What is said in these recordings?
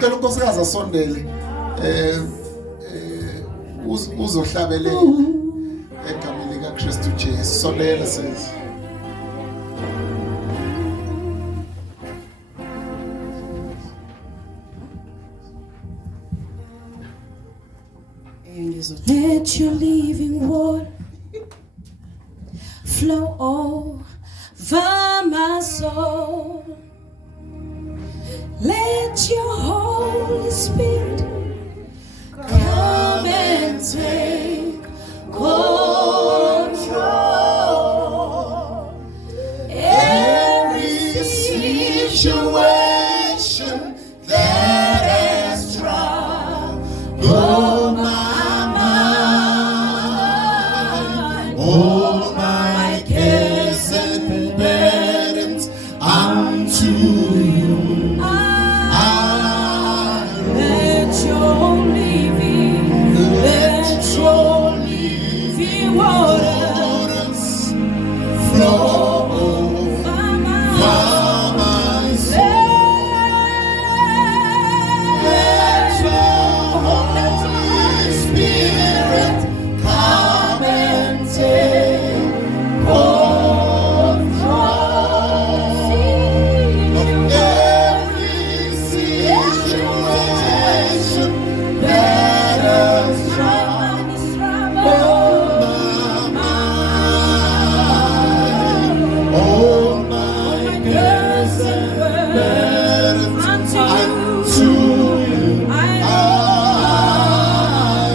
Ngicela unkosikazi asondele uzohlabele egameni likaKristu Jesu. Sondela sisi. Let your living water flow over my soul. Let your Holy Spirit come and take control. Every situation that has troubled my mind, all my cares and burdens unto you. Let your living waters flow over my soul. Let your Holy Spirit come and take control of every situation that has troubled my mind. All my cares and burdens unto you. I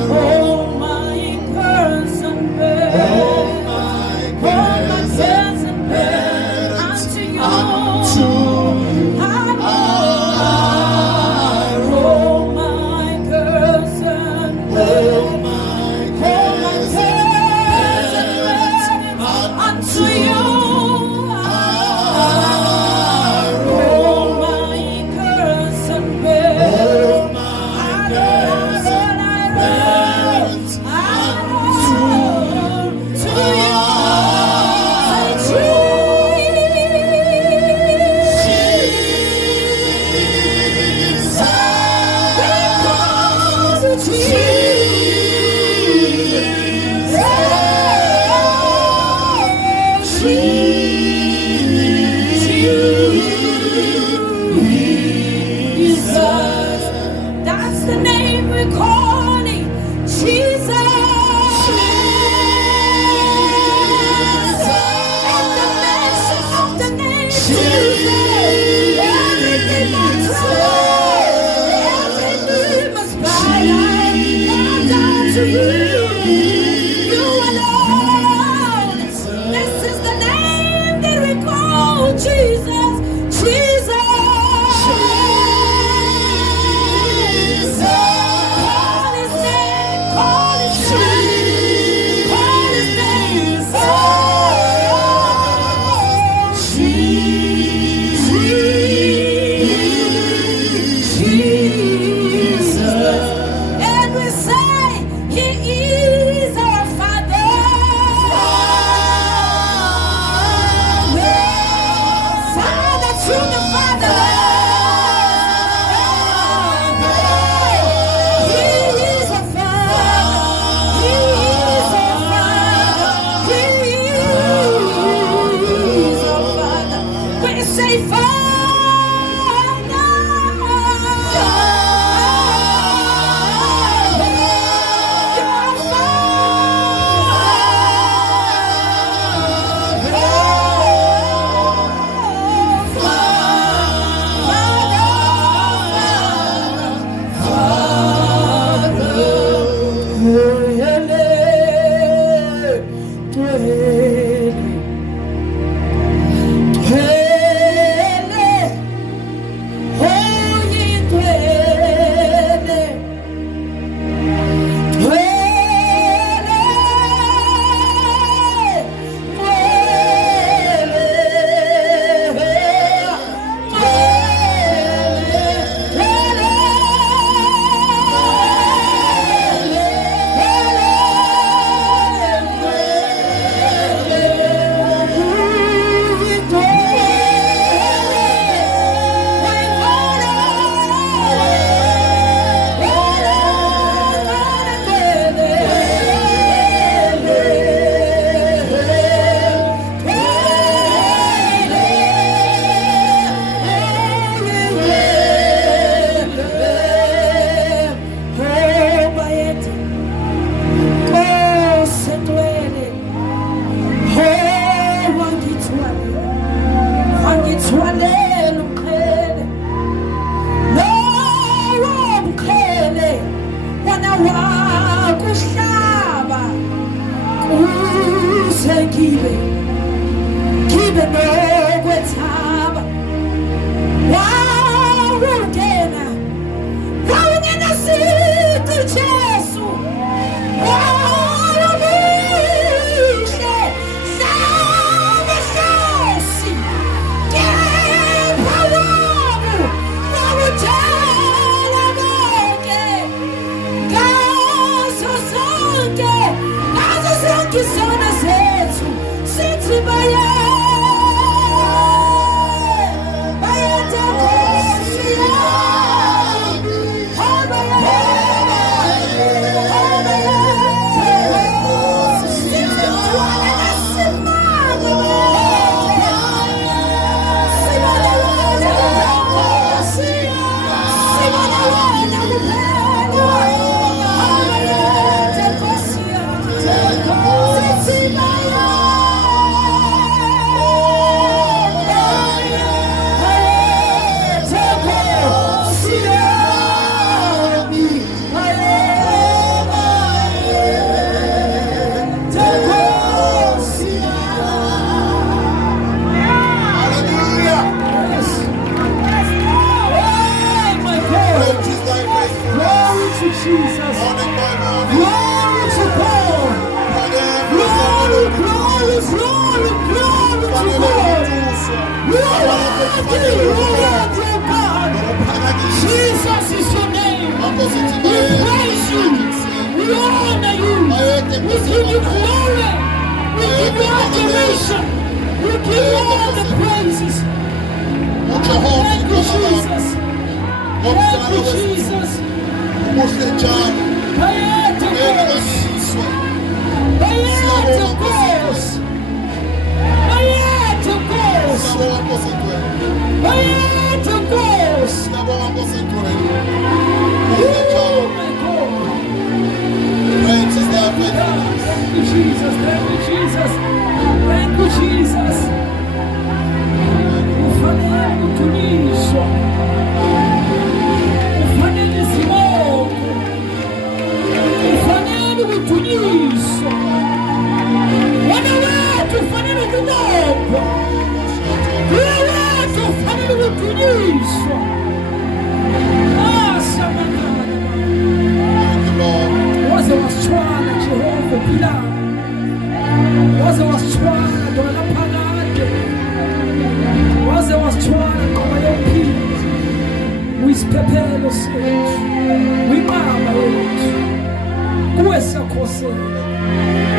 roll my cares and burdens unto you. I roll my cares and burdens unto you. Sweet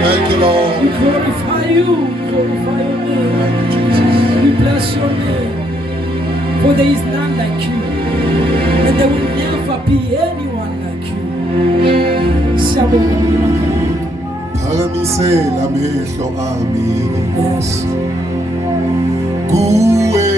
Thank you, Lord. We glorify you. We glorify your name. We bless your name. For there is none like you. And there will never be anyone like you. Phakamisela amehlo ami Yes. kuwe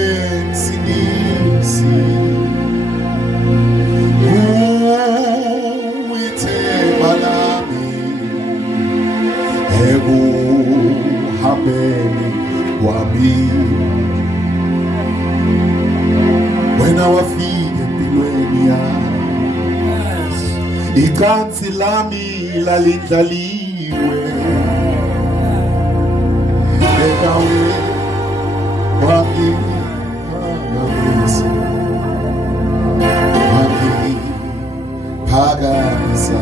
wena wafika empilweni yami icansi lami lalindlaliwe ekawe wangiphakamisa wangiphakamisa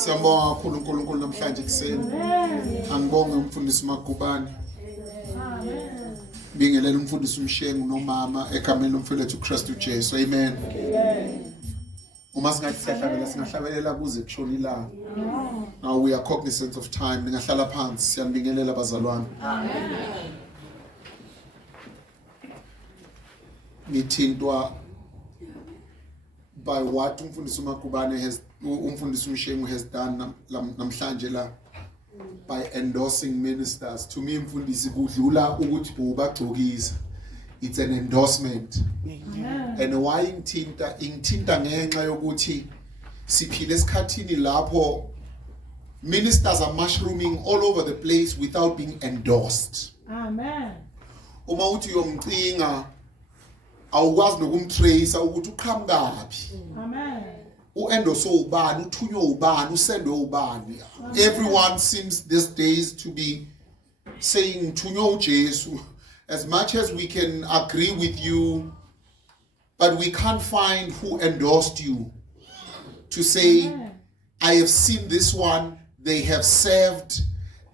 Siyambonga kakhulu uNkulunkulu namhlanje kuseni. Angibonge umfundisi Magubane. Bingelela umfundisi uMshengu nomama egameni lomfowethu uKristu Jesu. Amen. Uma singathi singahlabelela kuze kushona ilanga. Now we are cognizant of time. Ningahlala phansi siyanibingelela bazalwane. Amen. Ngithintwa by what umfundisi Magubane has umfundisi uMshengu has done namhlanje la by endorsing ministers. To me umfundisi kudlula ukuthi ubagcokisa. It's an endorsement. And why ingithinta ngenxa yokuthi siphile esikhathini lapho ministers are mushrooming all over the place without being endorsed. Amen. Uma uthi uyomcinga awukwazi nokumtrace ukuthi uqhamukaphi. Amen. Uendorse ubani, uthunywe ubani, usendwe ubani. Everyone seems these days to be saying uthunywe uJesu. As much as we can agree with you, but we can't find who endorsed you to say, Amen. I have seen this one, they have served,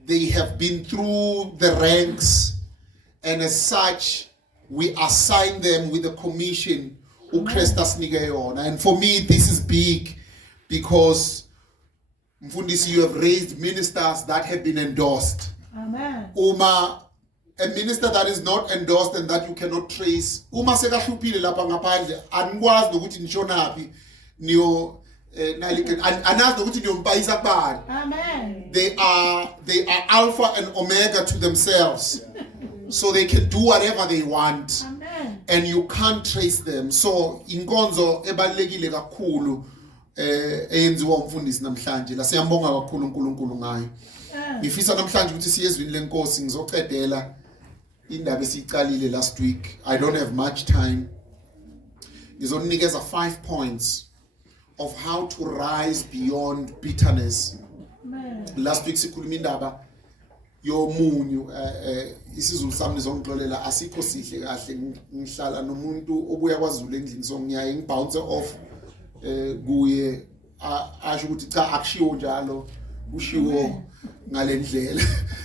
they have been through the ranks, and as such, we assign them with a commission. And for me, this is big because Mfundisi, you have raised ministers that have been endorsed. Amen. A minister that is not endorsed and that you cannot trace. Sekahluphile lapha ngaphandle anikwazi nokuthi nishonaphi niyo anazi nokuthi niyompayisa kubani. Amen. They are alpha and omega to themselves. So they can do whatever they want. Amen. And you can't trace them. So inkonzo ebalekile kakhulu eyenziwa umfundisi namhlanje la siyambonga kakhulu uNkulunkulu ngayo. Ngifisa namhlanje ukuthi siyezwini lenkosi ngizocedela indaba esicalile last week. I don't have much time. Ngizonikeza 5 points of how to rise beyond bitterness. Amen. Last week sikhuluma indaba yomunyu isizulu sami nizongixolela asikho sihle kahle ngihlala nomuntu obuya kwaZulu endlini so ngiyaye ngibounce off kuye asho ukuthi cha akushiwo njalo kushiwo ngalendlela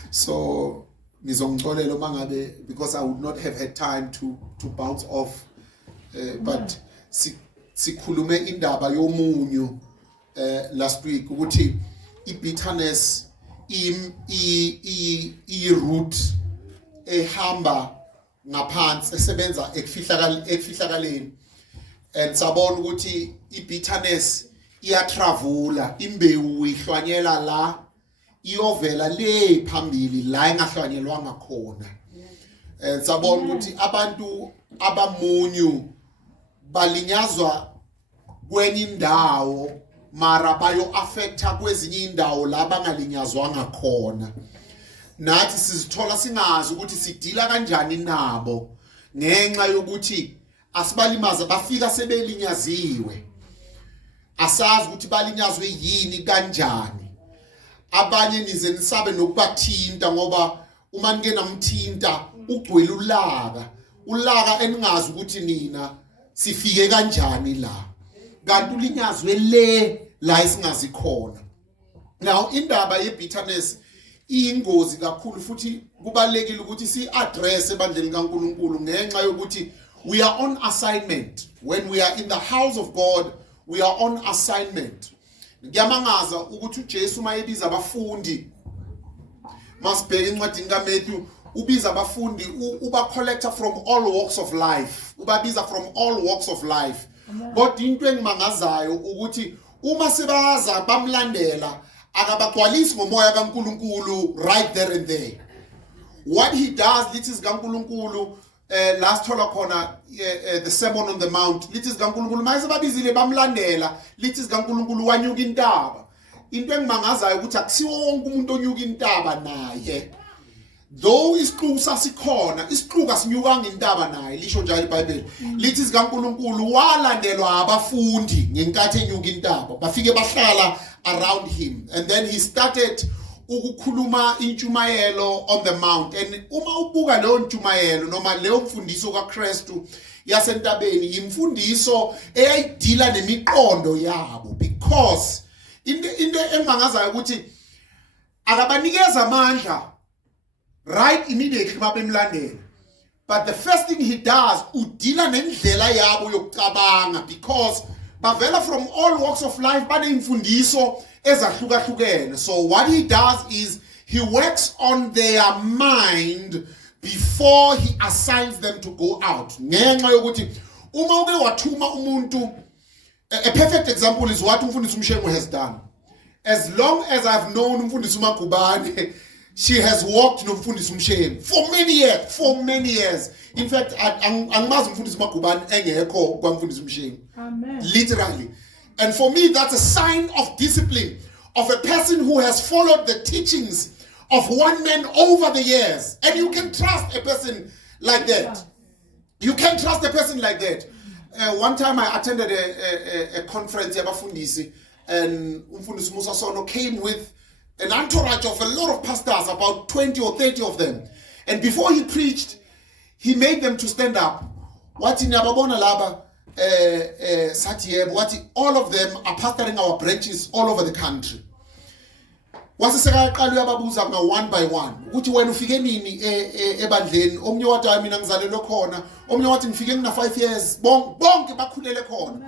so ngizongixolela uma ngabe because I would not have had time to bounce off but sikhulume indaba yomunyu last week ukuthi ibitterness i-root ehamba ngaphansi esebenza ekufihlakaleni and sabona ukuthi ibitterness iyatravula imbewu ihlwanyela la iyovela le phambili la engahlwanyelwanga khona and sabona ukuthi abantu abamunyu balinyazwa kwenye indawo mara bayo affecta kwezinye indawo la bangalinyazwanga khona nathi sizithola singazi ukuthi sidila kanjani nabo ngenxa yokuthi asibalimaza bafika sebelinyaziwe asazi ukuthi balinyazwe yini kanjani abanye nize nisabe nokubathinta ngoba uma nike namthinta ugcwele ulaka eningazi ukuthi nina sifike kanjani la kanti ulinyazwe la isingazi khona. Now indaba ye-bitterness iyingozi kakhulu futhi kubalekile ukuthi si-address ebandleni kaNkulunkulu ngenxa yokuthi we are on assignment. When we are in the house of God, we are on assignment. Ngiyamangaza ukuthi uJesu mayebiza abafundi masibheke incwadi kaMatthew ubiza abafundi uba collector from all walks of life. Ubabiza from all walks of life. Kodwa into engimangazayo ukuthi uma sebaza bamlandela akabagcwalisi ngomoya kaNkulunkulu right there and there. What he does lithi kaNkulunkulu last thola khona the sermon on the mount lithi kaNkulunkulu mayise babizile bamlandela lithi kaNkulunkulu wanyuka intaba. Into engimangazayo ukuthi akusiwo wonke umuntu onyuka intaba naye. Though isixuku sasikhona isixuku asinyukanga intaba naye lisho njalo iBhayibheli lithi kaNkulunkulu walandelwa abafundi ngenkathi enyuka intaba bafike bahlala around him and then he started ukukhuluma intshumayelo on the mount and uma ubuka leyo ntshumayelo noma leyo mfundiso kaKristu yasentabeni imfundiso eyayidila nemiqondo yabo because into engimangazayo ukuthi akabanikeza amandla right immediately mabemlandela but the first thing he does udila nendlela yabo yokucabanga because bavela from all walks of life baneimfundiso ezahlukahlukene so what he does is he works on their mind before he assigns them to go out ngenxa yokuthi uma uke wathuma umuntu a perfect example is what umfundisi uMshengu has done as long as I've known umfundisi uMagubane she has walked nomfundisi uMshengu for many years in fact angimazi umfundisi uMagubane engekho kwamfundisi uMshengu Amen. Literally and for me that's a sign of discipline of a person who has followed the teachings of one man over the years and you can trust a person like that one time I attended a conference yabafundisi and umfundisi Musa Sono came with an entourage of a lot of pastors, about 20 or 30 of them. And before he preached, he made them to stand up. Wati nababona laba satiyebo, wati all of them are pastoring our branches all over the country. Wasiseka yaqala uyababuza nga one by one. Ukuthi wena ufike nini ebandleni? Omnye wathi mina ngizalelwe khona, omnye wathi ngifike ngina 5 years. Bonke bakhulele khona.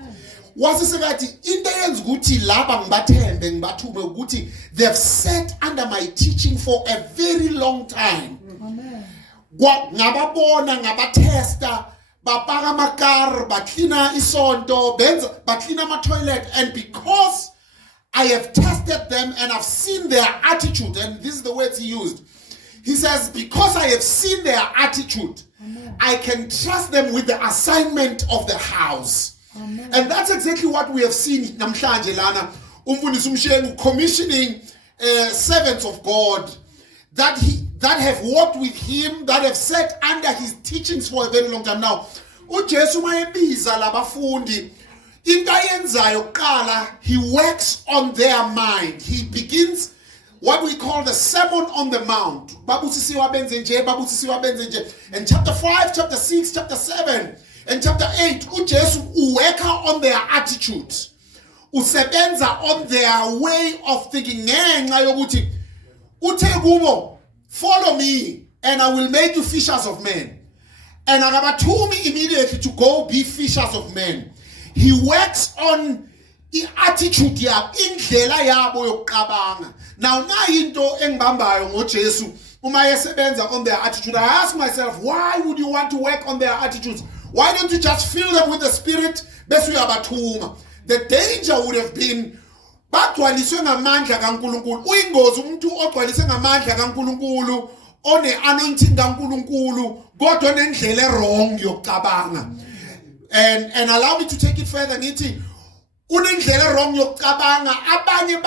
Wasisekathi into eyenza ukuthi laba ngibathembe ngibathume ukuthi they've sat under my teaching for a very long time. Amen. Ngababona ngabatesta bapaka amakar baklina isonto benza baklina ama toilet and because I have tested them and I've seen their attitude and this is the words he used. He says because I have seen their attitude Amen. I can trust them with the assignment of the house. Amen. And that's exactly what we have seen namhlanje lana umfundisi uMshengu commissioning servants of God that that have walked with him, that have sat under his teachings for a very long time. Now, uJesu mayebiza labafundi, into ayenzayo kuqala, he works on their mind. He begins what we call the Sermon on the Mount. In chapter 5, chapter 6, chapter 7, and chapter 8, uJesu work on their attitude. Usebenza on their way of thinking. Ngenxa yokuthi uthe kubo, follow me and I will make you fishers of men. And akabathumi immediately to go be fishers of men. He works on the attitude yabo, indlela yabo yokuqabanga. Now into engibambayo ngoJesu uma yesebenza on their attitude. I ask myself, why would you want to work on their attitudes? Why don't you just fill them with the Spirit bese uyabathuma? The danger would have been bagcwaliswe ngamandla kaNkulunkulu. Uyingozi umuntu ogcwaliswe ngamandla kaNkulunkulu, one anointing kaNkulunkulu kodwa nendlela wrong yokucabanga. And allow me to take it further ngithi unendlela wrong yokucabanga, abanye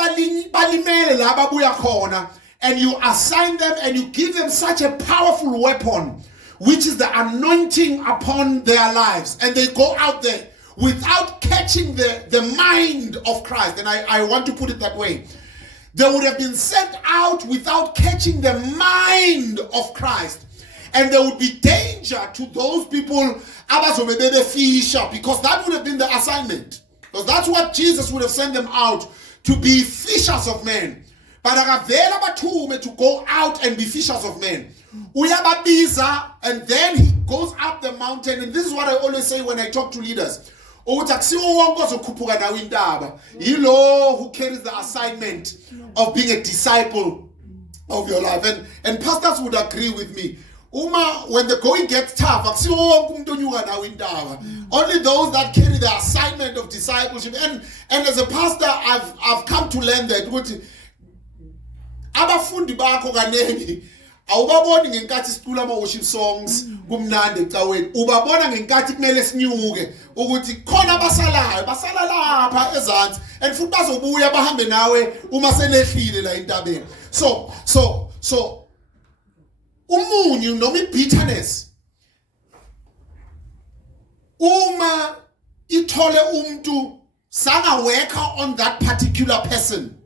balimele la babuya khona, and you assign them and you give them such a powerful weapon, which is the anointing upon their lives, and they go out there without catching the mind of Christ. And I want to put it that way. They would have been sent out without catching the mind of Christ. And there would be danger to those people because that would have been the assignment. Because that's what Jesus would have sent them out, to be fishers of men. But to go out and be fishers of men. Uyababiza, and then he goes up the mountain. And this is what I always say when I talk to leaders. Who carries the assignment of being a disciple of your life. And pastors would agree with me. When the going gets tough, only those that carry the assignment of discipleship. And as a pastor, I've come to learn that abafundi bakho kanengi awubaboni ngenkathi sicula ama worship songs kumnandi ecaweni, ubabona ngenkathi kumele sinyuke ukuthi khona basala lapha ezantsi and futhi bazobuya bahambe nawe uma senehlile la entabeni. So umunyu noma bitterness uma ithole umuntu sanga worker on that particular person,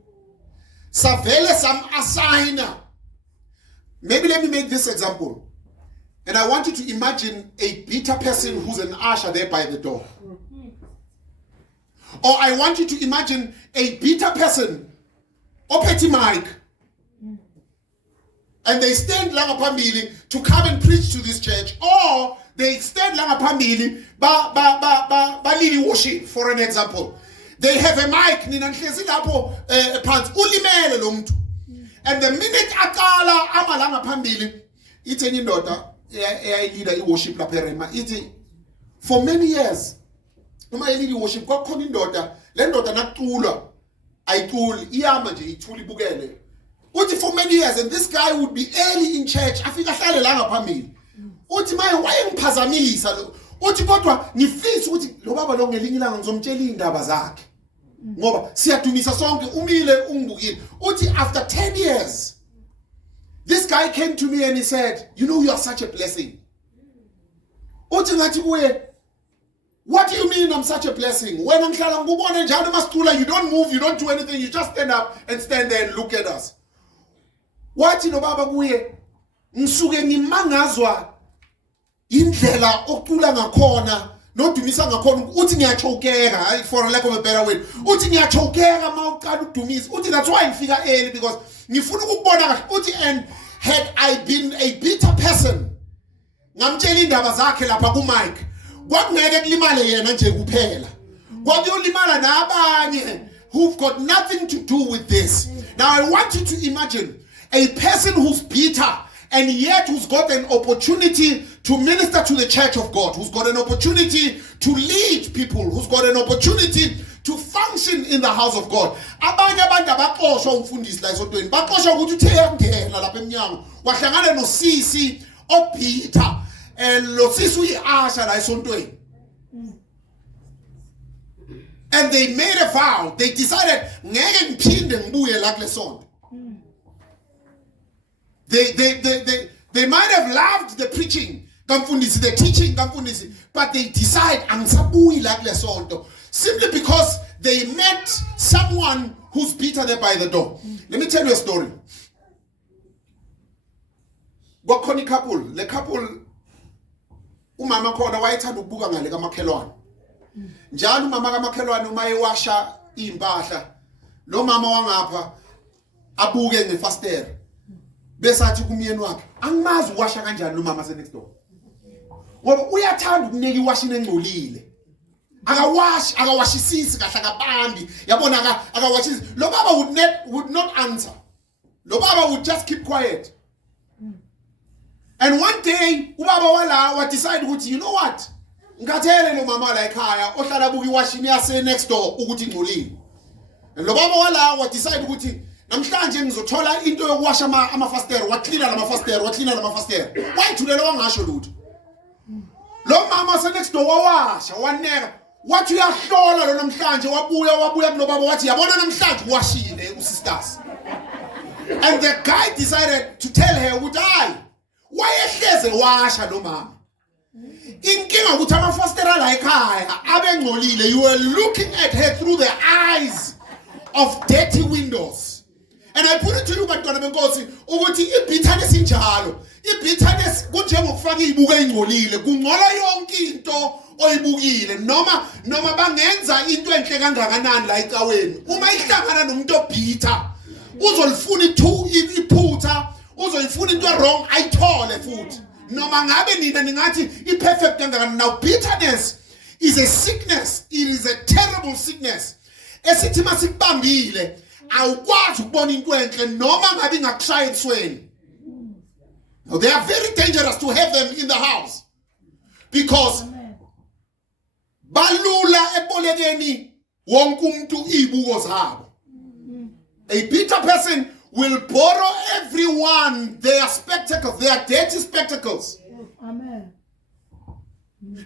savele some assigner. Maybe let me make this example. And I want you to imagine a bitter person who's an usher there by the door. Or I want you to imagine a bitter person, opeti mic, and they stand langa phambili to come and preach to this church, or they stand langa phambili ba lead worship, for an example. They have a mic, nina nhlezi lapho phansi ulimele lo muntu. And the minute akala amalanga phambili, ithi enye indoda eyayilida iworship lapha eRema, ithi for many years uma elidi worship kwakhona indoda, le ndoda nakuculwa ayiculi, iyama nje ithula ibukele. Uthi for many years, and this guy would be early in church, afika hlale la ngaphambili. Uthi maye wayengiphazamisa lo. Uthi kodwa ngifisa ukuthi lo baba lo ngelinye ilanga ngizomtshela indaba zakhe. Ngoba siyadumisa sonke umile ungibukile. Uthi after 10 years, this guy came to me and he said, you know, you are such a blessing. Uthi ngathi kuye, what do you mean I'm such a blessing? When ngihlala ngubona njalo masicula, you don't move, you don't do anything, you just stand up and stand there and look at us. Wathi no baba kuye, ngisuke ngimangazwa indlela ocula ngakhona nodumisa ngakhona, uthi ngiyachokeka, for lack of a better word, uthi ngiyachokeka mawuqala udumisa. Uthi that's why ngifika early, because ngifuna ukubona kahle. Uthi and had I been a bitter person, ngamtshela indaba zakhe lapha ku mic, kwakungeke kulimale yena nje kuphela, kwakuyolimala nabanye who've got nothing to do with this. Now I want you to imagine a person who's bitter and yet who's got an opportunity to minister to the church of God, who's got an opportunity to lead people, who's got an opportunity to function in the house of God. Abanye abantu abaxoshwa umfundisi la esontweni, baxoshwa ukuthi uthe yangena lapha eminyango wahlangana nosisi obhitter, lo sisi uyasha la esontweni. And they made a vow. They decided ngeke ngiphinde ngibuye la kule sonto. They might have loved the preaching, the teaching, but they decide simply because they met someone who's beaten there by the door. Let me tell you a story. Kwakhona couple, le couple umama khona wayethanda ukubuka ngale kamakhelwane. Njalo umama kamakhelwane uma ewasha impahla, lo mama wangapha abuke ngefastera. Bese athi kumyeni wakhe, angimazi uwasha kanjani lo mama next door. Ngoba uyathanda ukunika iwashini engcolile. Akawashisisi kahle akabambi. Yabona akawashisi. Lo baba would not answer. Lo baba would just keep quiet. And one day, ubaba wala decide ukuthi, you know what? Ngathele lo mama la ekhaya ohlala buka iwashini yase next door ukuthi ingcolile. And lo baba wala decide ukuthi namhlanje ngizothola into yokuwasha amafastera, wacleana lamafastera. Wayithulele wangasho lutho. Lo mama se next door wawasha, waneka. Wathi uyahlola lo namhlanje wabuya kulo baba wathi yabona namhlanje uwashile usisters. And the guy decided to tell her ukuthi wayehleze washa lo mama. Inkinga ukuthi amafastera la ekhaya abengcolile. You were looking at her through the eyes of dirty windows. And I put it to you, bantwana benkosi, ukuthi ibitterness injalo. Ibitterness kunjengokufaka izibuko ezingcolile. Kungcola yonke into oyibukile noma bangenza into enhle kangakanani la ecaweni. Uma ihlangana nomuntu obhitter, uzolifuna iphutha, uzoyifuna into wrong ayithole futhi. Noma ngabe nina ningathi iperfect kangakanani. Now bitterness is a sickness. It is a terrible sickness. Esithi masikubambile awukwazi ukubona into enhle noma ngabe ingakushaya ebusweni. Now they are very dangerous to have them in the house because balula ebolekeni wonke umuntu izibuko zabo. A bitter person will borrow everyone their spectacles, their dirty spectacles. Amen.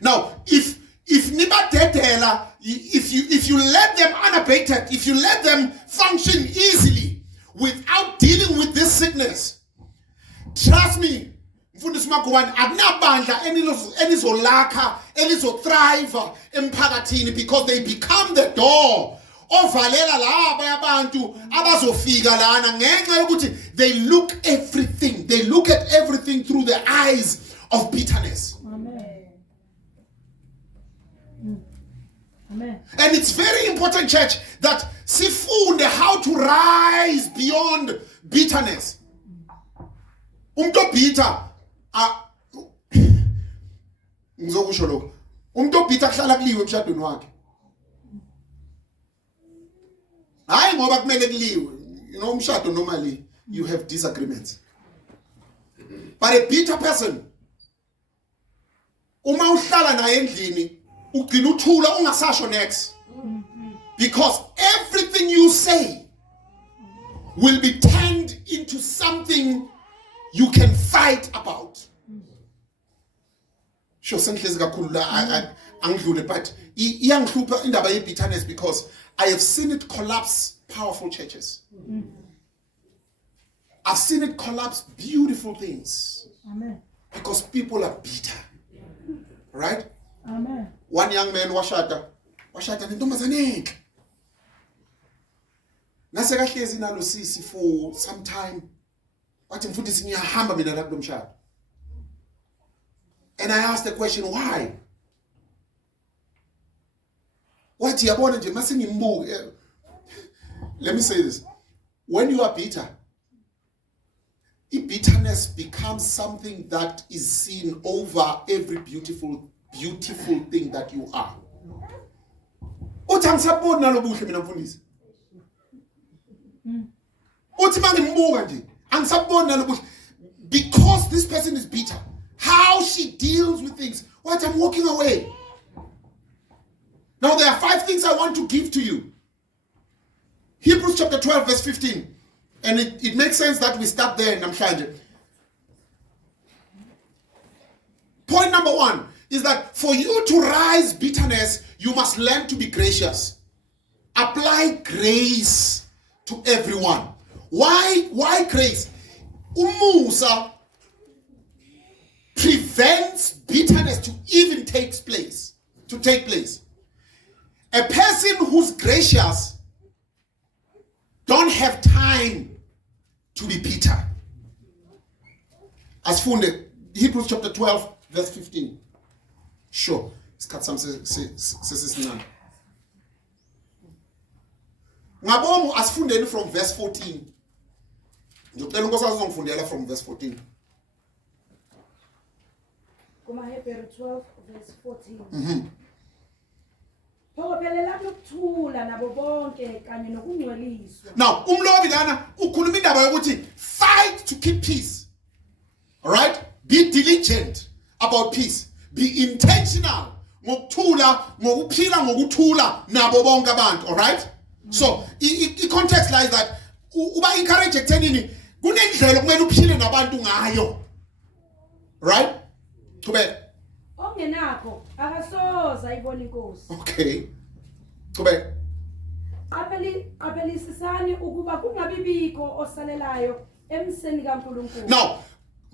Now, if nibadedela, if you let them unabated, if you let them function easily without dealing with this sickness, trust me, mfundisi Magubane, akunabandla enizolakha thrive emphakathini because they become the door ovalela laba abantu abazofika lana ngenxa yokuthi they look at everything through the eyes of bitterness. Amen. Amen. And it's very important, church, that sifunde how to rise beyond bitterness. Umuntu bitter ngizokusho lokho. Umuntu bitter kuhlala kuliwe emshadweni wakhe. Hayi ngoba kumele kuliwe. You know umshado normally you have disagreements. But a bitter person uma uhlala naye endlini ugcina uthula ungasasho next. Because everything you say will be turned into something you can fight about. Sure, senhlezi kakhulu la angidlule but iyangihlupha indaba ye bitterness because I have seen it collapse powerful churches. I've seen it collapse beautiful things. Amen. Because people are bitter. Right? Amen. One young man washada nentombazane enhle. Nase kahlezi nalo sisi for some time. Wathi mfundisi ngiyahamba mina la kulomshado. And I asked the question, why? Wathi yabona nje mase ngimbuke. Let me say this. When you are bitter, bitterness becomes something that is seen over every beautiful thing that you are. Uthi angisaboni nalobuhle mina mfundisi. Uthi mangimbuka nje angisaboni nalobuhle because this person is bitter. How she deals with things. What I'm walking away. Now there are 5 things I want to give to you. Hebrews chapter 12 verse 15. And it makes sense that we start there in namhlanje. Point number 1 is that for you to rise bitterness, you must learn to be gracious. Apply grace to everyone. Why grace? umusa prevents bitterness to even take place. A person who's gracious don't have time to be bitter. As found Hebrews chapter 12 verse 15. Sure. Isikhathi sami Ngabomu asifundeni from verse 14. Ngicela unkosikazi uzongifundela from verse 14. Hebrews 12 verse 14. Phokophelelani ukuthula nabo bonke kanye nokungcweliswa. Now, umlobi lana ukhuluma indaba yokuthi fight to keep peace. All right? Be diligent about peace. Be intentional ngokuthula, ngokuphila ngokuthula nabo bonke abantu. All right? So, the context lies that uba encourage ekuthenini kunendlela okumele uphile nabantu ngayo. Right? Qhubeka. Ongenakho akasoza ayibona inkosi. Okay. Qhubeka. Qapelisisani ukuba kungabibikho osalelayo emseni kaNkulunkulu. Now,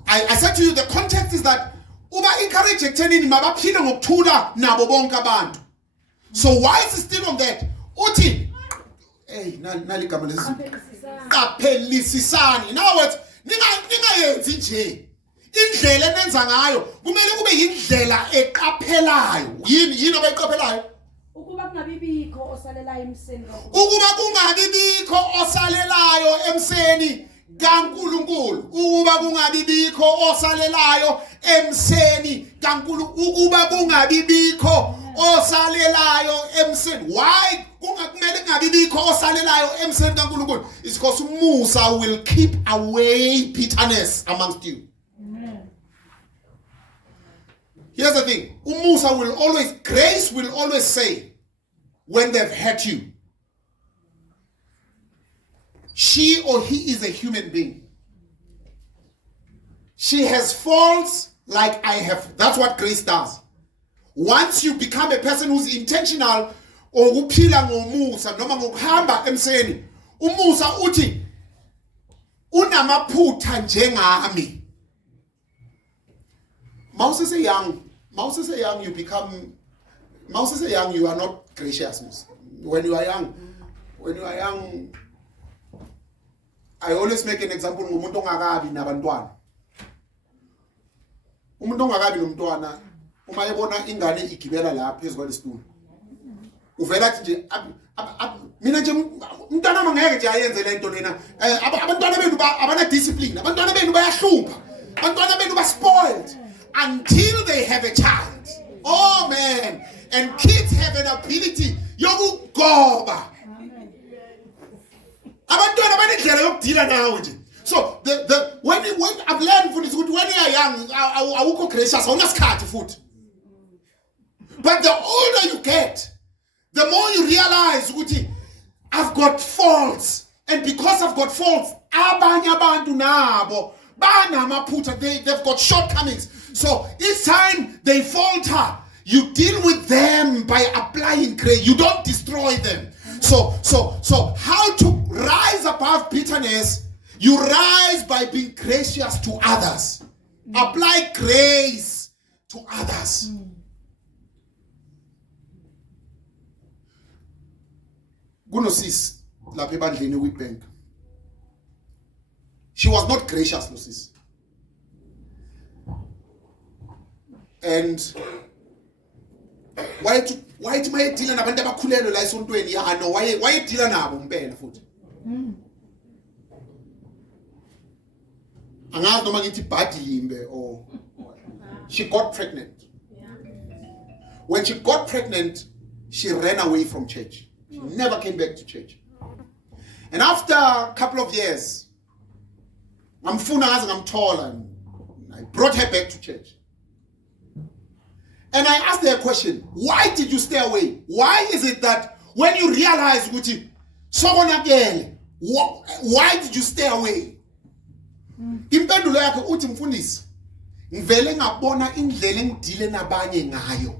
I said to you the context is that uba encourage ekuthenini mabaphile ngokuthula nabo bonke abantu. So why is it still on that? Uthi hey nali igama lesi. Qapelisisani. In other words, ningayenzi nje. Indlela enenza ngayo kumele kube indlela eqaphelayo. Yini abayiqaphelayo? Ukuba kungabibikho osalelayo emseni kaNkulunkulu. Ukuba kungabibikho osalelayo emseni kaNkulunkulu. Ukuba kungabibikho osalelayo emseni kaNkulunkulu. Ukuba kungabibikho osalelayo emseni. Why kumele kungabibikho osalelayo emseni kaNkulunkulu? It's because umusa will keep away bitterness amongst you. Here's the thing. Grace will always say, when they've hurt you, she or he is a human being. She has faults like I have. That's what grace does. Once you become a person who's intentional, or uphila ngomusa, noma ngokuhamba emseni, umusa uthi, unamaphutha njengami. Mouse is a young, you are not gracious. When you are young, I always make an example ngumuntu ongakabi nabantwana. Umuntu ongakabi nomntwana, uma ebona ingane igibela la phezulu kwesitulo. Uvela athi nje mina nje umntwana mangeke nje ayenze lento lena. Abantwana benu abana discipline, abantwana benu bayahlupha. Abantwana benu ba spoiled. Until they have a child. Oh man. And kids have an ability yokugoba. Abantwana banendlela yokudila nawe nje. So when I've learned for this when you are young awukho gracious awunasikhathi futhi. But the older you get, the more you realize ukuthi I've got faults, and because I've got faults abanye abantu nabo banamaphutha, they've got shortcomings. So each time they falter, you deal with them by applying grace. You don't destroy them. So how to rise above bitterness? You rise by being gracious to others. Apply grace to others. Gunosis lapha ebandleni kwibank. She was not gracious, Lucis. And why mayedila nabantu abakhulelwe la esontweni ya no why edila nabo impela futhi. Angazi noma ngithi badilimbe or she got pregnant. When she got pregnant, she ran away from church. She never came back to church. And after a couple of years, I'm tall, and I brought her back to church. And I asked her a question. Why did you stay away? Why is it that when you realize ukuthi sokonakele, why did you stay away? Impendulo yakhe uthi mfundisi, ngivele ngabona indlela engidile nabanye ngayo.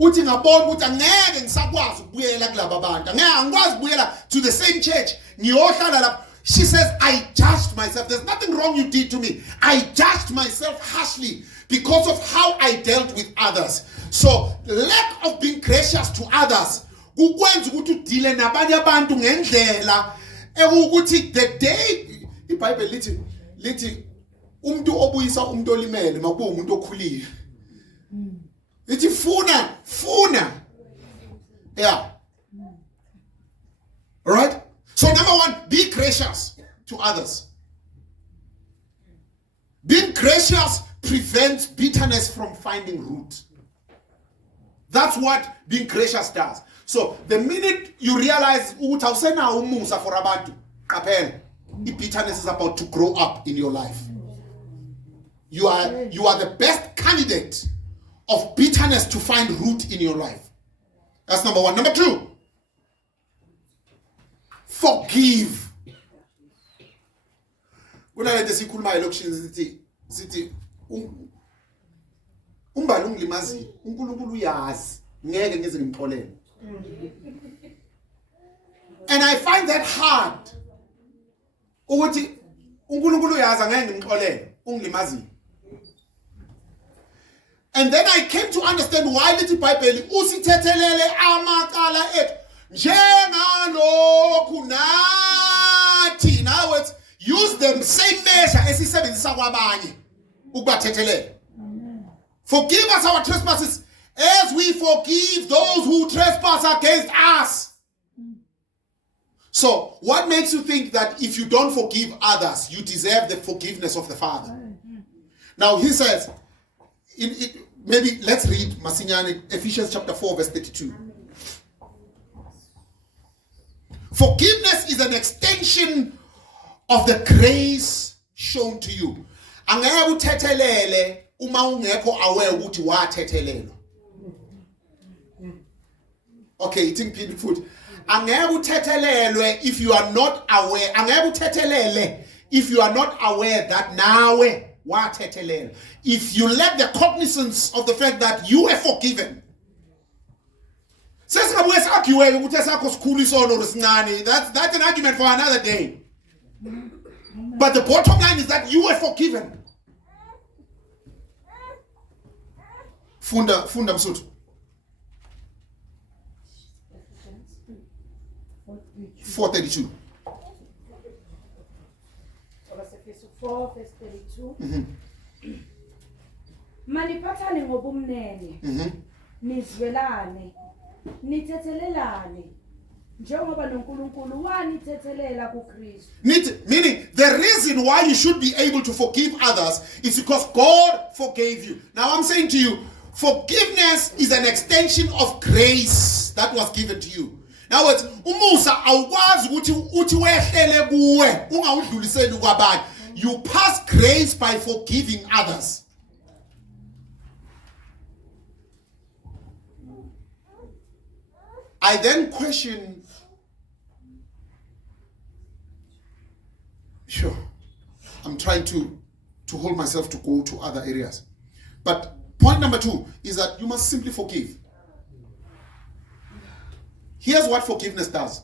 Uthi ngabona ukuthi angeke ngisakwazi ukubuyela kulabo abantu. Angeke ngikwazi ukubuyela to the same church. Ngiyohlala lapha. She says, I judged myself. There's nothing wrong you did to me. I judged myself harshly because of how I dealt with others. So, lack of being gracious to others. Kukwenza ukuthi udile nabanye abantu ngendlela ukuthi the day iBhayibheli lithi umuntu obuyisa umuntu olimele makuba umuntu okhulile. Lithi funa. Yeah. All right? So number one, be gracious to others. Being gracious prevents bitterness from finding root. That's what being gracious does. So the minute you realize ukuthi awusenawo umusa for abantu, qaphela, bitterness is about to grow up in your life. You are the best candidate of bitterness to find root in your life. That's number one. Number two, forgive. Kunalento sikhuluma elokishini sithi umbali ungilimazi uNkulunkulu uyazi ngeke ngize ngimxolele. And I find that hard. Ukuthi uNkulunkulu uyazi ngeke ngimxolele ungilimazi. And then I came to understand why lithi iBhayibheli usithethelele amacala ethu njengalokhu nathi. In other words, use the same measure esisebenzisa kwabanye ukubathethelela. Forgive us our trespasses as we forgive those who trespass against us. So, what makes you think that if you don't forgive others, you deserve the forgiveness of the Father? Now, he says, maybe let's read Masinyane, Ephesians chapter 4, verse 32. Forgiveness is an extension of the grace shown to you. Angeke uthethelele uma ungekho aware ukuthi wathethelelwa. Okay, it's in food. Angeke uthethelelwe if you are not aware. Angeke uthethelele if you are not aware that nawe wathethelelwa. If you lack the cognizance of the fact that you are forgiven. That's an argument for another day. But the bottom line is that you are forgiven. Funda msuthu. 4:32. 4 verse 32. Maniphathane ngobumnene. Nizwelane. Nithethelelane. Njengoba noNkulunkulu wanithethelela kuKristu. Meaning the reason why you should be able to forgive others is because God forgave you. Now I'm saying to you, forgiveness is an extension of grace that was given to you. Now it's umusa awukwazi ukuthi wehlele kuwe ungawudluliseli kwabanye. You pass grace by forgiving others. I then question, sure, I'm trying to hold myself to go to other areas. But point number 2 is that you must simply forgive. Here's what forgiveness does.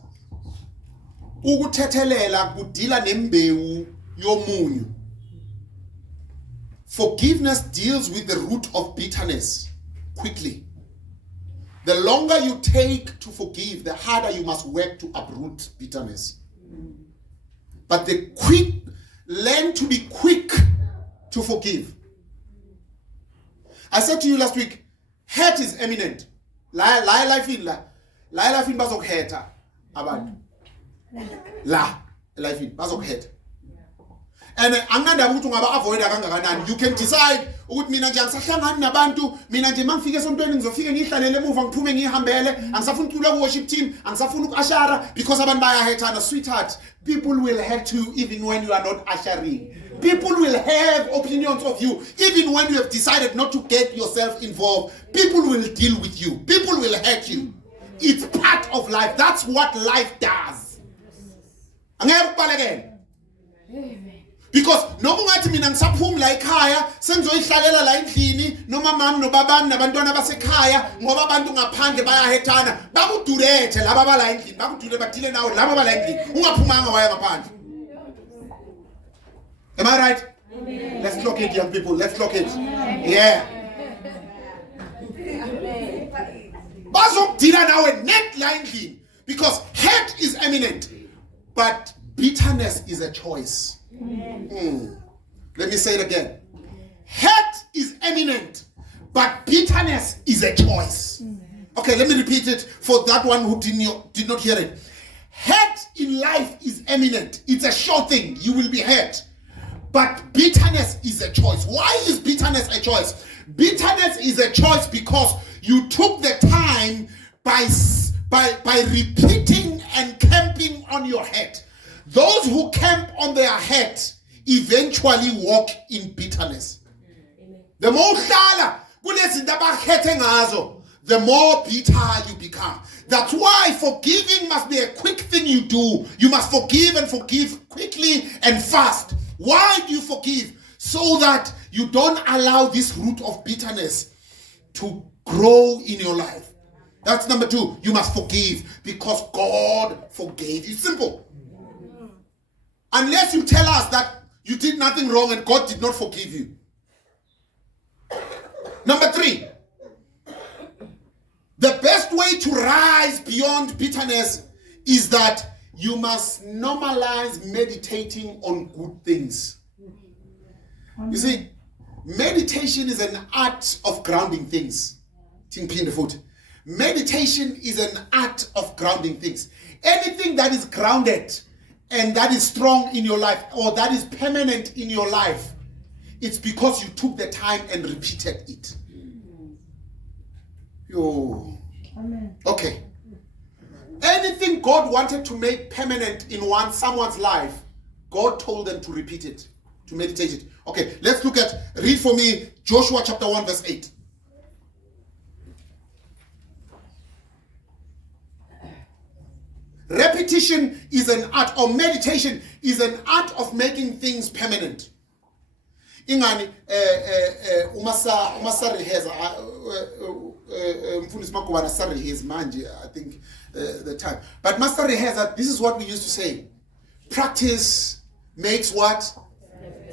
Ukuthethelela kudila nembewu yomunyu. Forgiveness deals with the root of bitterness quickly. The longer you take to forgive, the harder you must work to uproot bitterness. But learn to be quick to forgive. I said to you last week, hate is imminent. Life in bazokheta abantu. Life in bazokheta. And anganda ukuthi ungaba avoid kangakanani. You can decide ukuthi mina nje angisahlangani nabantu, mina nje mangifike esontweni ngizofike ngihlalele emuva ngiphume ngihambele, angisafuna ukucula ku worship team, angisafuna ukuashara because abantu bayahethana. Sweetheart, people will hate you even when you are not ushering. People will have opinions of you even when you have decided not to get yourself involved. People will deal with you. People will hate you. It's part of life. That's what life does. Angeke ukubalekela. Amen. Because noma ungathi mina ngisaphumula ekhaya sengizoyihlalela la endlini noma mama nobabami nabantwana basekhaya ngoba abantu ngaphandle bayahethana bakudurethe laba bala endlini bakudure badile nawo laba bala endlini ungaphumanga waya ngaphandle Am I right? Amen. Let's clock it, young people. Let's clock it. Yeah. Bazokudila nawe net because hate is eminent, but bitterness is a choice. Let me say it again. Hate is eminent, but bitterness is a choice. Okay, let me repeat it for that one who did not hear it. Hate in life is eminent. It's a sure thing. You will be hurt. But bitterness is a choice. Why is bitterness a choice? Bitterness is a choice because you took the time by repeating and camping on your head. Those who camp on their head eventually walk in bitterness. The more the more bitter you become. That's why forgiving must be a quick thing you do. You must forgive and forgive quickly and fast. Why do you forgive? So that you don't allow this root of bitterness to grow in your life. That's number 2. You must forgive because God forgave you. Simple. Unless you tell us that you did nothing wrong and God did not forgive you. Number 3. The best way to rise beyond bitterness is that you must normalize meditating on good things. You see, meditation is an art of grounding things. Meditation is an art of grounding things. Anything that is grounded and that is strong in your life or that is permanent in your life, it's because you took the time and repeated it. Amen. Okay. Anything God wanted to make permanent in someone's life, God told them to repeat it, to meditate it. Okay, let's read for me Joshua chapter 1 verse 8. Repetition is an art, or meditation is an art of making things permanent. Ingani umasariheza mfundisi makubana sariheza manje, I think the time. But Master Reheza, this is what we used to say. Practice makes what?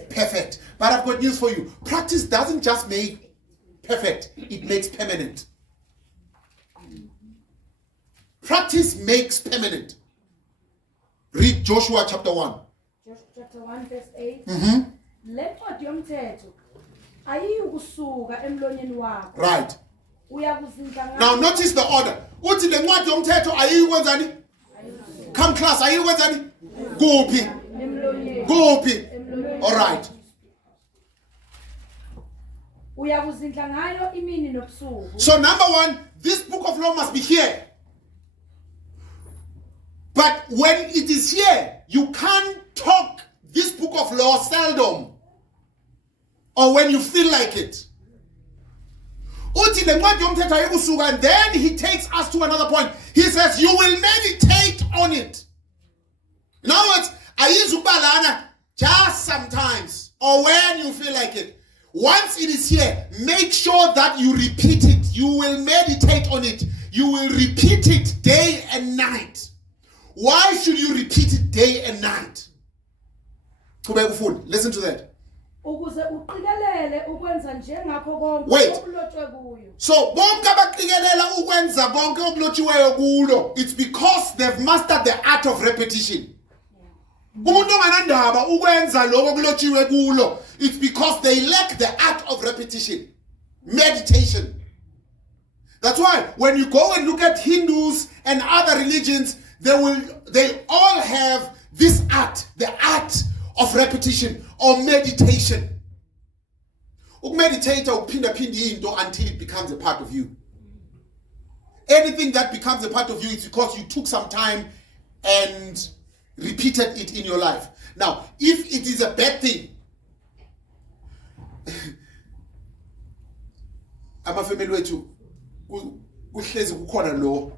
Perfect. But I've got news for you. Practice doesn't just make perfect, it makes permanent. Practice makes permanent. Read Joshua chapter 1. Joshua chapter 1 verse 8. Mm-hmm. Right. Now notice the order. Uthi le ncwadi yomthetho ayikwenzani? Come class, ayikwenzani? Kuphi? Kuphi? All right. So number 1, this book of law must be here. But when it is here, you can't talk this book of law seldom or when you feel like it. And then he takes us to another point. He says, you will meditate on it. In other words, just sometimes or when you feel like it. Once it is here, make sure that you repeat it. You will meditate on it. You will repeat it day and night. Why should you repeat it day and night? Listen to that. Wait. So, it's because they've mastered the art of repetition. It's because they lack the art of repetition. Meditation. That's why when you go and look at Hindus and other religions, they all have this art, the art of repetition or meditation. Meditate until it becomes a part of you. Anything that becomes a part of you is because you took some time and repeated it in your life. Now, if it is a bad thing, I'm familiar with you. Uhlezi kukhona lo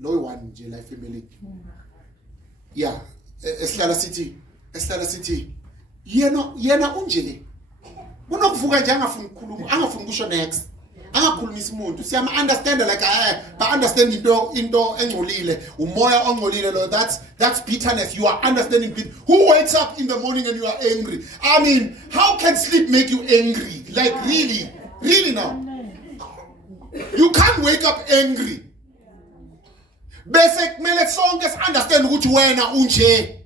one nje la family. Yeah, esihlala sithi yena unje. Unokuvuka nje angafuni ukukhuluma, angafuni ukusho next. angakhulumisa umuntu siyama understand like ba understand into engcolile umoya ongcolile lo that's bitterness. You are understanding who wakes up in the morning and you are angry. I mean, how can sleep make you angry? Like really now, you can't wake up angry. Basic kumele sonke understand ukuthi wena unje.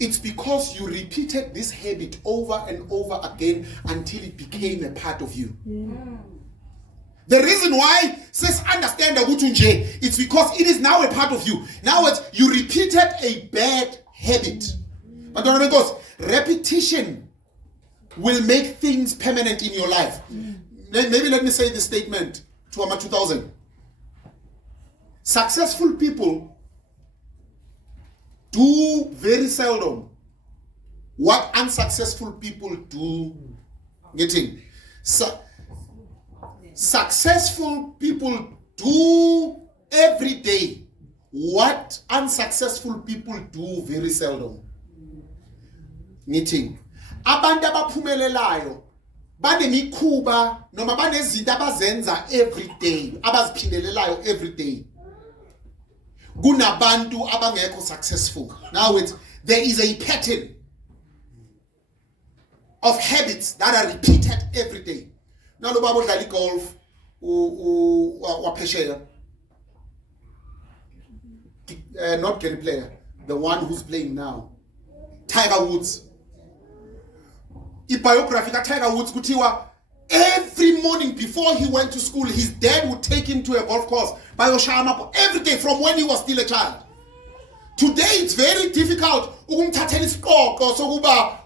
It's because you repeated this habit over and over again until it became a part of you. The reason why says understand ukuthi unje, it's because it is now a part of you. Now you repeated a bad habit. But because repetition will make things permanent in your life. Maybe let me say this statement to Ama 2000. Successful people do very seldom what unsuccessful people do. Getting successful people do every day what unsuccessful people do very seldom. Meeting abantu abaphumelelayo banemikhuba noma banezinto abazenza every day abaziphindelelayo every day kunabantu abangekho successful. Now there is a pattern of habits that are repeated every day. Now lo baba odlala golf waphesheya, not Gary Player, the one who's playing now, Tiger Woods. Biography of Tiger Woods kuthiwa every morning before he went to school, his dad would take him to a golf course every day from when he was still a child. Today it's very difficult ukumthathela isiqoqo sokuba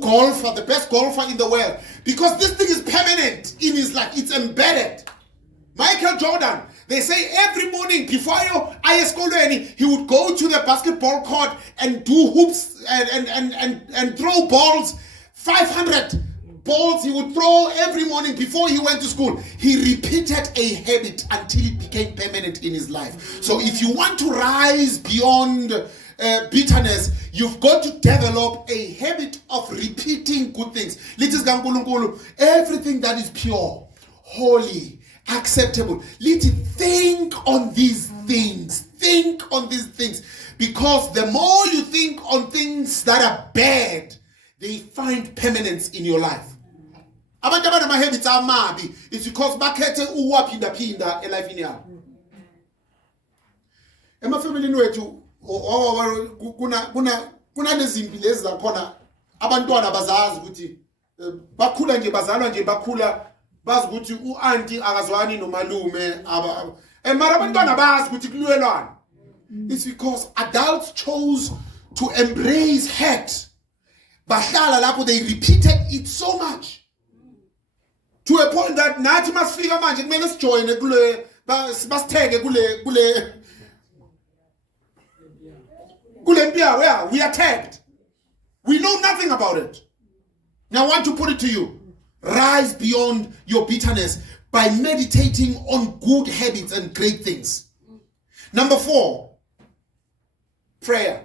golfer, the best golfer in the world, because this thing is permanent in his life. It's embedded. Michael Jordan, they say every morning before he would go to the basketball court and do hoops and throw balls. 500 balls he would throw every morning before he went to school. He repeated a habit until it became permanent in his life. So if you want to rise beyond bitterness, you've got to develop a habit of repeating good things. Everything that is pure, holy, acceptable. Think on these things. Think on these things. Because the more you think on things that are bad, they find permanence in your life. Abantu abana habits amabi, it's because bakhethe uwaphinda elifini yabo. Emafamilini wethu kuna lezimpi lezi zakhona abantwana bazazi ukuthi bakhula nje bazalwa nje bakhula bazi ukuthi uauntie akazwani nomalume mara abantwana bazi ukuthi kulwelwana. It's because adults chose to embrace hate. Bahlala lapho, they repeated it so much to a point that nathi masifika manje kumele sijoine kule basitheke kule mpia where we are tagged. We know nothing about it. Now I want to put it to you. Rise beyond your bitterness by meditating on good habits and great things. Number 4, prayer.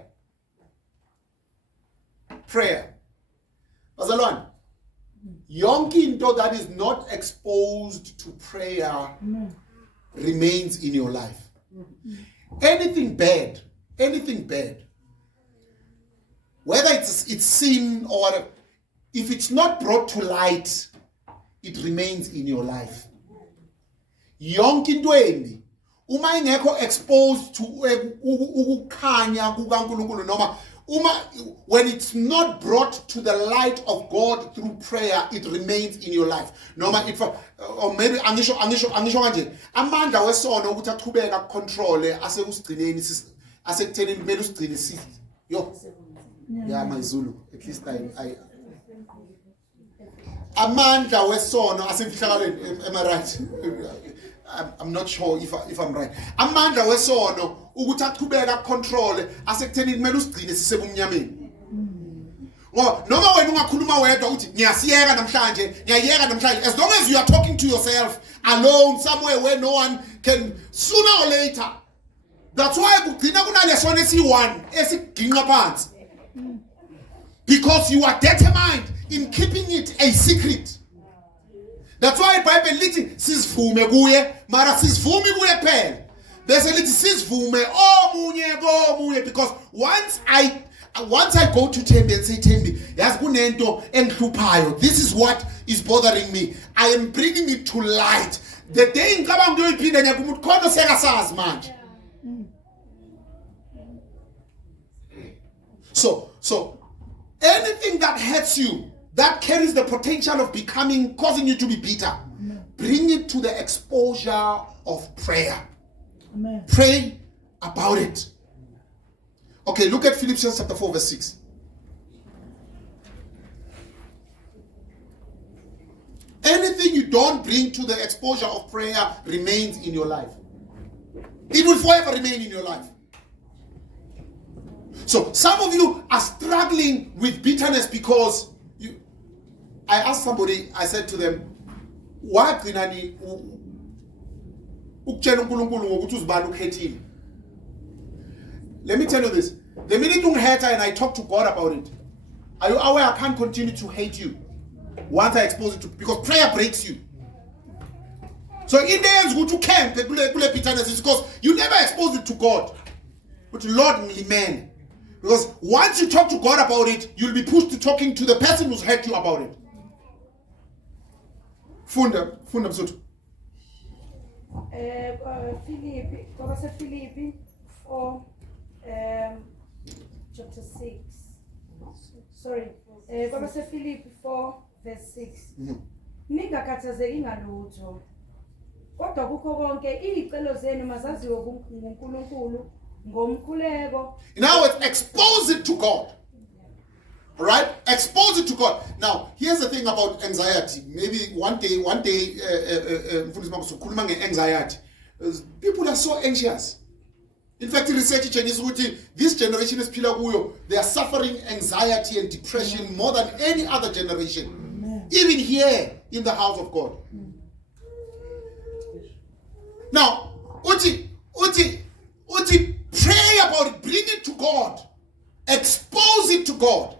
Prayer. Bazalwane, yonke into that is not exposed to prayer remains in your life. Anything bad, whether it's sin or whatever, if it's not brought to light, it remains in your life. Yonke into embi uma ingekho exposed to ukukhanya kukaNkulunkulu noma when it's not brought to the light of God through prayer, it remains in your life. Noma if or maybe angisho kanje amandla wesono ukuthi aqhubeka control asekusigcineni asekuthenini kumele usigcine sithi yo yeah my Zulu, at least I amandla wesono asemfihlakaleni, am I right? I'm not sure if I'm right. Amandla wesono ukuthi aqhubeka control asekuthenini kumele usigcine sisebumnyameni. Ngoba noma wena ungakhuluma wedwa uthi ngiyasiyeka namhlanje, ngiyayeka namhlanje, as long as you are talking to yourself alone somewhere where no one can, sooner or later, that's why kugcina kunalesona esi1 esiginqa phansi. because you are determined in keeping it a secret. That's why iBhayibheli lithi sizivume kuye mara sizivumi kuye kuphela. Bese lithi sizivume omunye because once I go to Thembi and say Thembi, yazi kunento engihluphayo. This is what is bothering me. I am bringing it to light. The day ngicabanga ukuyoyiphinda nyakumuntu khona sekasazi manje. So anything that hurts you, that carries the potential of causing you to be bitter, bring it to the exposure of prayer. Amen. Pray about it. Okay, look at Philippians chapter 4 verse 6. Anything you don't bring to the exposure of prayer remains in your life. It will forever remain in your life. So some of you are struggling with bitterness because I asked somebody, I said to them, why gcinani ukutshela uNkulunkulu ngokuthi uzibani ukhethile? Let me tell you this. The minute you hate her and I talk to God about it, are you aware I can't continue to hate you once I expose it to, because prayer breaks you. So in the end, go to camp, bitterness is because you never expose it to God. But Lord, man. Because once you talk to God about it, you'll be pushed to talking to the person who's hurt you about it. Funda msuthu. Philippi 4 chapter 6. Sorry. Philippi 4 verse 6. Ningakhathazeki ngalutho. Kodwa kukho konke izicelo zenu mazaziwe kuNkulunkulu ngomkhuleko. In other words, expose it to God. All right? Expose it to God. Now, here's the thing about anxiety. Maybe one day, anxiety. People are so anxious. In fact, research this generation is they are suffering anxiety and depression more than any other generation. Even here in the house of God. Now, Uti, pray about it, bring it to God, expose it to God,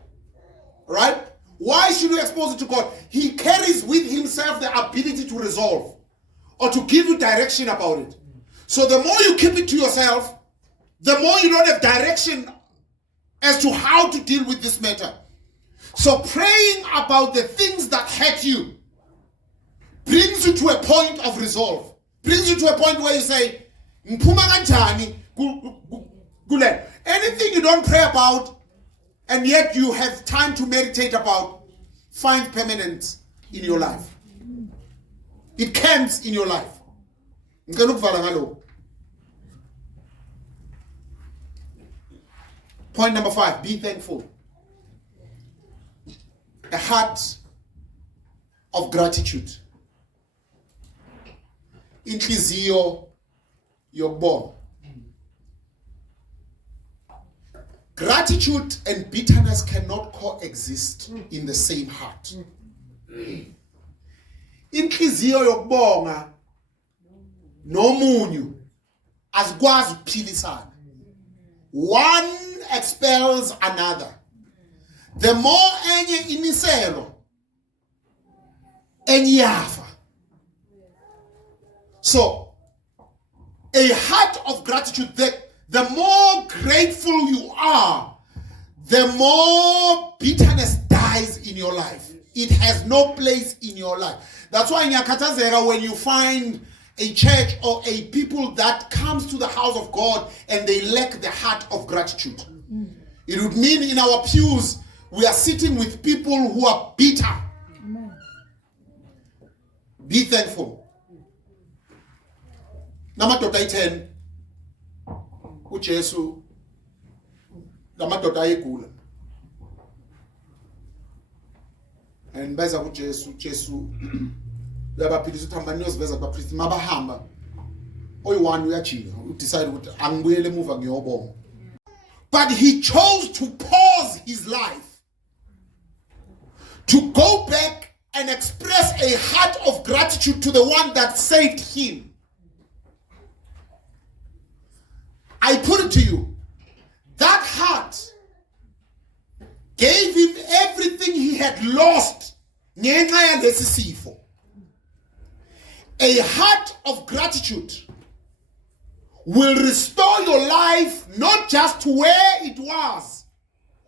right? Why should you expose it to God? He carries with himself the ability to resolve or to give you direction about it. So the more you keep it to yourself, the more you don't have direction as to how to deal with this matter. So praying about the things that hurt you brings you to a point of resolve. Brings you to a point where you say, anything you don't pray about and yet you have time to meditate about, find permanence in your life. It camps in your life. Point number 5, be thankful. A heart of gratitude. Inhliziyo yokubonga. Gratitude and bitterness cannot coexist in the same heart. Inhliziyo yokubonga nomunyu azikwazi ukuphilisana. One expels another. The more enye iniselo enyafa. So, a heart of gratitude, the more grateful you are, the more bitterness dies in your life. It has no place in your life. That's why in Nyakatazera, when you find a church or a people that comes to the house of God and they lack the heart of gratitude, it would mean in our pews, we are sitting with people who are bitter. Amen. Be thankful. Namadoda 10 uJesu namadoda ayegula and beza kuJesu yabaphilisa uthamba niyoziveza kubapriest mabahamba oyi1 uyajika udecide ukuthi angibuyele emuva ngiyobonga. But he chose to pause his life to go back and express a heart of gratitude to the one that saved him. I put it to you, that heart gave him lost ngenxa yalesi sifo. A heart of gratitude will restore your life not just to where it was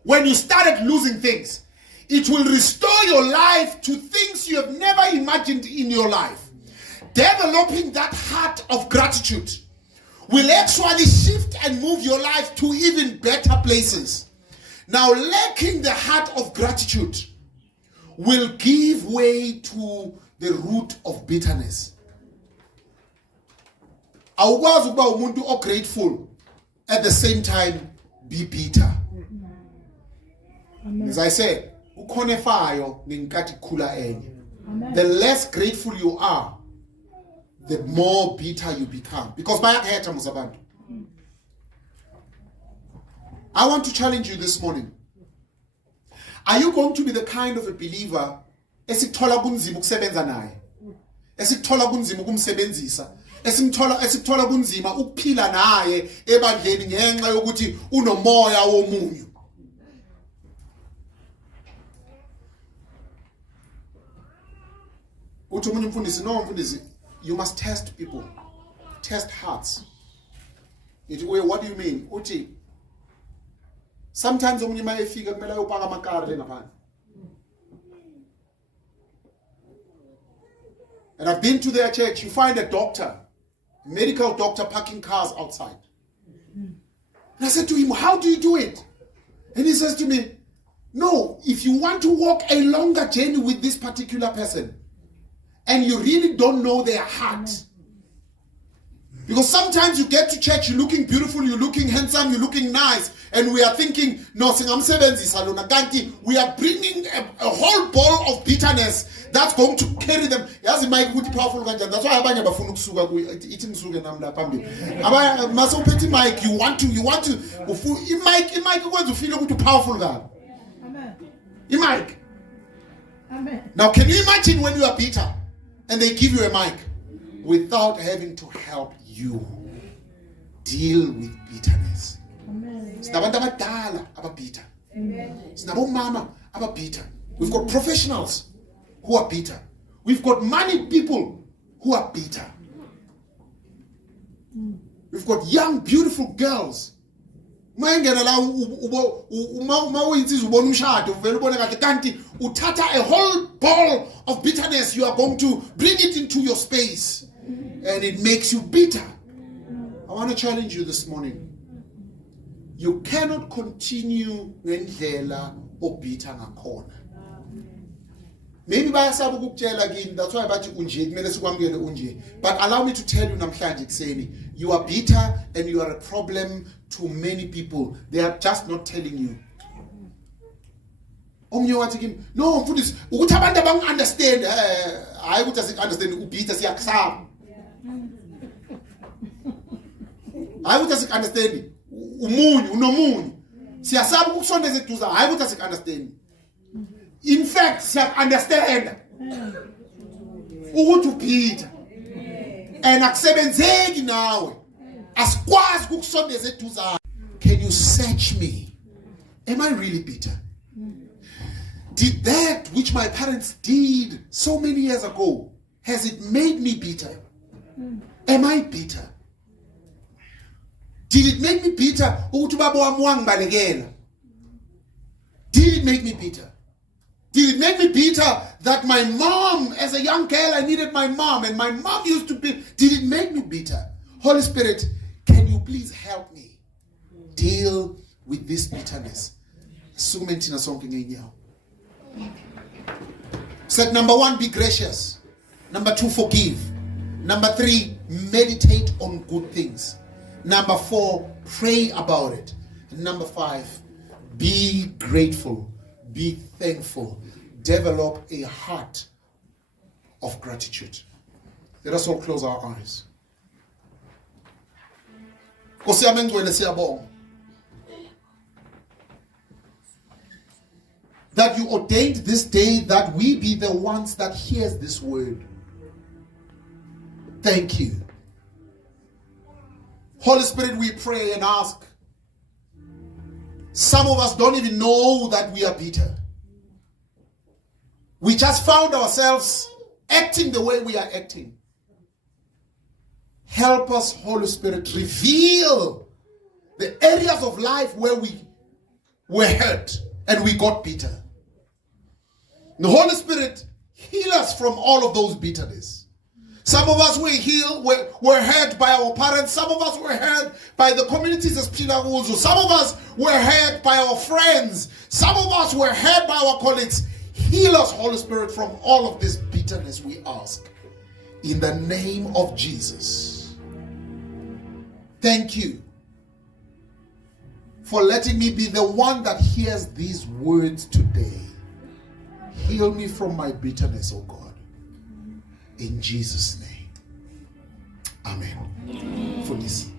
when you started losing things. It will restore your life to things you have never imagined in your life. Developing that heart of gratitude will actually shift and move your life to even better places. Now, lacking the heart of gratitude will give way to the root of bitterness. Awukwazi ukuba umuntu grateful at the same time be bitter. As I said, ukhonefayo ngenkathi khula enye. The less grateful you are, the more bitter you become. Because bayakhetha musabantu. I want to challenge you this morning. Are you going to be the kind of a believer esikuthola kunzima ukusebenza naye? Esikuthola kunzima ukumsebenzisa? Esikuthola kunzima ukuphila naye ebandleni ngenxa yokuthi unomoya womunyu? Uthi umunye umfundisi, no mfundisi, you must test people. Test hearts. What do you mean? Uthi sometimes umunye mayefika kumele ayopaka amakari le ngaphandle. And I've been to their church. You find a doctor, medical doctor, parking cars outside. And I said to him, how do you do it? And he says to me, no, if you want to walk a longer journey with this particular person, and you really don't know their heart. Because sometimes you get to church, you're looking beautiful, you're looking handsome, you're looking nice, and we are thinking, no, we are bringing a whole ball of bitterness that's going to carry them. That's why abanye bafuna ukusuka ithi ngisuke nami la phambili. Abanye masophethe mic, you want to mic ukwenza ufile ukuthi powerful kabi. Amen. Mic. Amen. Now can you imagine when you are bitter and they give you a mic without having to help you deal with bitterness? Sinabantu abadala ababhitter. Sinabomama ababhitter. We've got professionals who are bitter. We've got money people who are bitter. We've got young, beautiful girls. Uthatha a whole ball of bitterness, you are going to bring it into your space, and it makes you bitter. I want to challenge you this morning. You cannot continue ngendlela obitha ngakhona. Maybe bayasaba ukukutshela kini, that's why bathi unje kumele sikwamukele unje. But allow me to tell you namhlanje kuseni, you are bitter and you are a problem to many people. They are just not telling you. Omnye wathi kimi, no mfundisi, ukuthi abantu abangi-understand, hayi ukuthi asik-understand ubitha siyakusaba. Hayi ukuthi asik-understand umunyu, unomunyu. Siyasaba ukusondeza eduze, hayi ukuthi asik-understand. In fact, siyaku-understand ukuthi ubitha. And akusebenzeki nawe. Asikwazi ukukusondeza eduze. Can you search me? Am I really bitter? Did that which my parents did so many years ago, has it made me bitter? Am I bitter? Did it make me bitter? Did it make me bitter? Did it make me bitter that my mom, as a young girl, I needed my mom, and my mom used to be? Did it make me bitter? Holy Spirit, can you please help me deal with this bitterness? Step number 1, be gracious. Number 2, forgive. Number 3, meditate on good things. Number 4, pray about it. And number 5, be grateful, be thankful. Develop a heart of gratitude. Let us all close our eyes. That you ordained this day that we be the ones that hears this word. Thank you. Holy Spirit, we pray and ask. Some of us don't even know that we are bitter. we just found ourselves acting the way we are acting. Help us, Holy Spirit, reveal the areas of life where we were hurt and we got bitter. The Holy Spirit, heal us from all of those bitterness. Some of us were hurt by our parents. Some of us were hurt by the communities as Pinaguzu. Some of us were hurt by our friends. Some of us were hurt by our colleagues. Heal us, Holy Spirit, from all of this bitterness, we ask. In the name of Jesus. Thank you for letting me be the one that hears these words today. Heal me from my bitterness, oh God. In Jesus' name. Amen. For this.